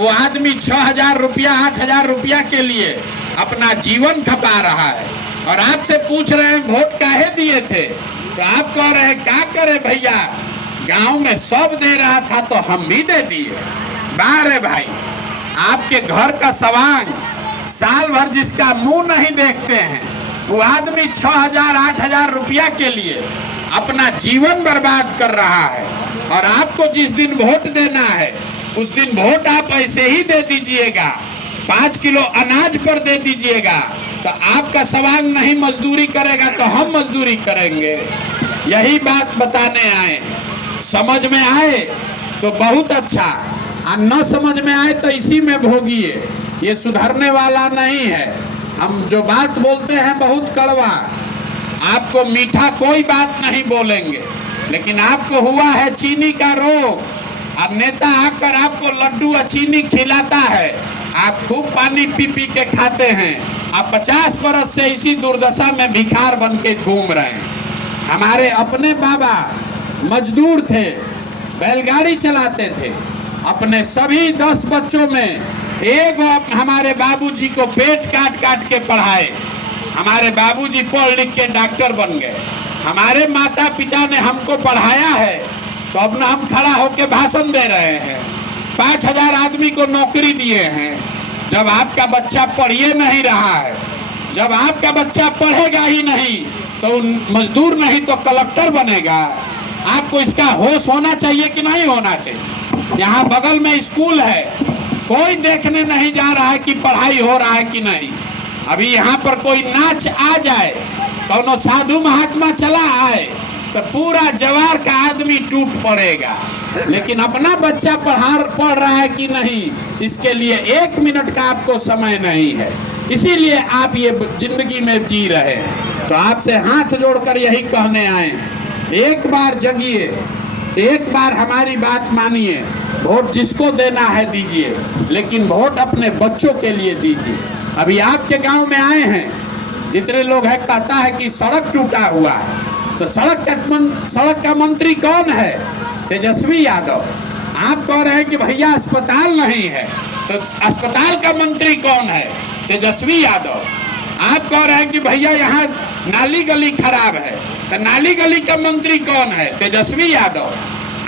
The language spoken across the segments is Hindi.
वो आदमी 6,000 रुपया 8,000 रुपया के लिए अपना जीवन खपा रहा है। और आपसे पूछ रहे हैं वोट काहे दिए थे, तो आप कह रहे हैं क्या करे भैया, गांव में सब दे रहा था तो हम भी दे दिए। बारे भाई, आपके घर का सवांग साल भर जिसका मुंह नहीं देखते हैं, वो आदमी 6,000 8,000 रुपया के लिए अपना जीवन बर्बाद कर रहा है। और आपको जिस दिन वोट देना है उस दिन वोट आप ऐसे ही दे दीजिएगा, 5 किलो अनाज पर दे दीजिएगा, तो आपका सवांग नहीं मजदूरी करेगा तो हम मजदूरी करेंगे। यही बात बताने आए। समझ में आए तो बहुत अच्छा, और न समझ में आए तो इसी में भोगिए। ये सुधरने वाला नहीं है। हम जो बात बोलते हैं बहुत कड़वा, आपको मीठा कोई बात नहीं बोलेंगे, लेकिन आपको हुआ है चीनी का रोग और नेता आकर आपको लड्डू और चीनी खिलाता है, आप खूब पानी पी पी के खाते हैं। आप 50 बरस से इसी दुर्दशा में भिखार बन के घूम रहे हैं। हमारे अपने बाबा मजदूर थे, बैलगाड़ी चलाते थे, अपने सभी 10 बच्चों में एक हमारे बाबूजी को पेट काट काट के पढ़ाए। हमारे बाबूजी पढ़ लिख के डॉक्टर बन गए। हमारे माता पिता ने हमको पढ़ाया है, तो अब ना हम खड़ा होकर भाषण दे रहे हैं। 5,000 आदमी को नौकरी दिए हैं। जब आपका बच्चा पढ़िए नहीं रहा है, जब आपका बच्चा पढ़ेगा ही नहीं तो मजदूर नहीं तो कलेक्टर बनेगा। आपको इसका होश होना चाहिए कि नहीं होना चाहिए। यहाँ बगल में स्कूल है, कोई देखने नहीं जा रहा है कि पढ़ाई हो रहा है कि नहीं। अभी यहाँ पर कोई नाच आ जाए, कौनो साधु महात्मा चला आए तो पूरा जवार का आदमी टूट पड़ेगा। लेकिन अपना बच्चा पढ़ रहा है कि नहीं, इसके लिए 1 मिनट का आपको समय नहीं है। इसीलिए आप ये जिंदगी में जी रहे हैं। तो आपसे हाथ जोड़कर यही कहने आए, एक बार जगिए, एक बार हमारी बात मानिए। वोट जिसको देना है दीजिए, लेकिन वोट अपने बच्चों के लिए दीजिए। अभी आपके गांव में आए हैं, जितने लोग हैं कहता है कि सड़क टूटा हुआ है, तो सड़क का मंत्री कौन है? तेजस्वी यादव। आप कह रहे हैं कि भैया अस्पताल नहीं है, तो अस्पताल का मंत्री कौन है? तेजस्वी यादव। आप कह रहे हैं कि भैया यहाँ नाली गली खराब है, तो नाली गली का मंत्री कौन है? तेजस्वी यादव।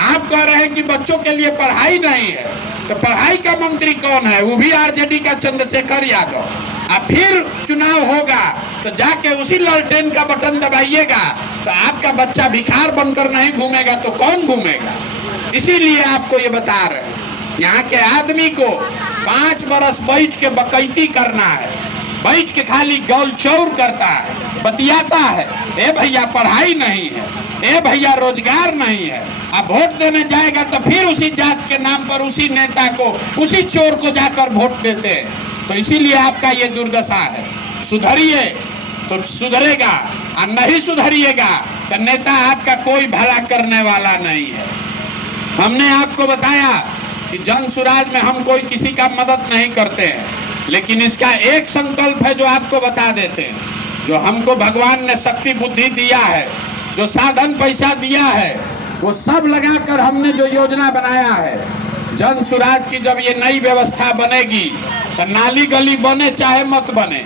आप कह रहे हैं कि बच्चों के लिए पढ़ाई नहीं है, तो पढ़ाई का मंत्री कौन है? वो भी आरजेडी का चंद्रशेखर यादव। अब फिर चुनाव होगा तो जाके उसी लालटेन का बटन दबाइएगा, तो आपका बच्चा भिखार बनकर नहीं घूमेगा तो कौन घूमेगा? इसीलिए आपको ये बता रहे हैं, यहाँ के आदमी को 5 बरस बैठ के बकैती करना है, बैठ के खाली गौल चौर करता है, बतियाता है, ए भैया पढ़ाई नहीं है, ए भैया रोजगार नहीं है। अब वोट देने जाएगा तो फिर उसी जात के नाम पर उसी नेता को, उसी चोर को जाकर वोट देते हैं। तो इसीलिए आपका ये दुर्दशा है। सुधरिए तो सुधरेगा, और नहीं सुधरिएगा तो नेता आपका कोई भला करने वाला नहीं है। हमने आपको बताया कि जन सुराज में हम कोई किसी का मदद नहीं करते हैं, लेकिन इसका एक संकल्प है जो आपको बता देते हैं। जो हमको भगवान ने शक्ति बुद्धि दिया है, जो साधन पैसा दिया है, वो सब लगाकर हमने जो योजना बनाया है, जन सुराज की जब ये नई व्यवस्था बनेगी तो नाली गली बने चाहे मत बने,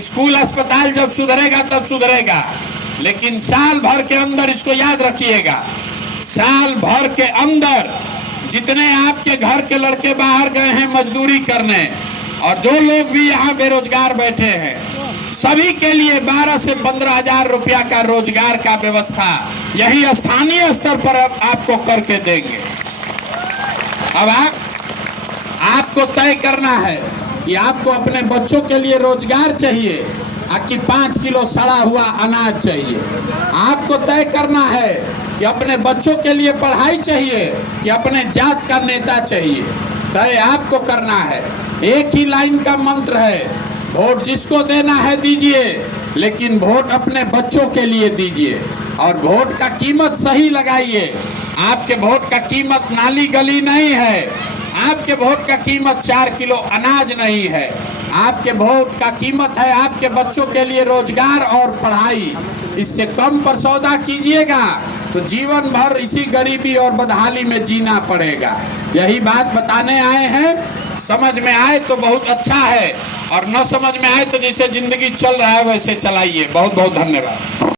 स्कूल अस्पताल जब सुधरेगा तब सुधरेगा। लेकिन साल भर के अंदर इसको याद रखिएगा, साल भर के अंदर जितने आपके घर के लड़के बाहर गए हैं मजदूरी करने, और जो लोग भी यहाँ बेरोजगार बैठे हैं, सभी के लिए 12 से 15,000 रुपया का रोजगार का व्यवस्था यही स्थानीय स्तर पर आपको करके देंगे। अब आपको तय करना है कि आपको अपने बच्चों के लिए रोजगार चाहिए कि 5 किलो सड़ा हुआ अनाज चाहिए। आपको तय करना है कि अपने बच्चों के लिए पढ़ाई चाहिए कि अपने जात का नेता चाहिए। तय आपको करना है। एक ही लाइन का मंत्र है, वोट जिसको देना है दीजिए, लेकिन वोट अपने बच्चों के लिए दीजिए। और वोट का कीमत सही लगाइए। आपके वोट का कीमत नाली गली नहीं है, आपके वोट का कीमत 4 किलो अनाज नहीं है, आपके वोट का कीमत है आपके बच्चों के लिए रोजगार और पढ़ाई। इससे कम पर सौदा कीजिएगा तो जीवन भर इसी गरीबी और बदहाली में जीना पड़ेगा। यही बात बताने आए हैं। समझ में आए तो बहुत अच्छा है, और न समझ में आए तो जैसे जिंदगी चल रहा है वैसे चलाइए। बहुत बहुत धन्यवाद।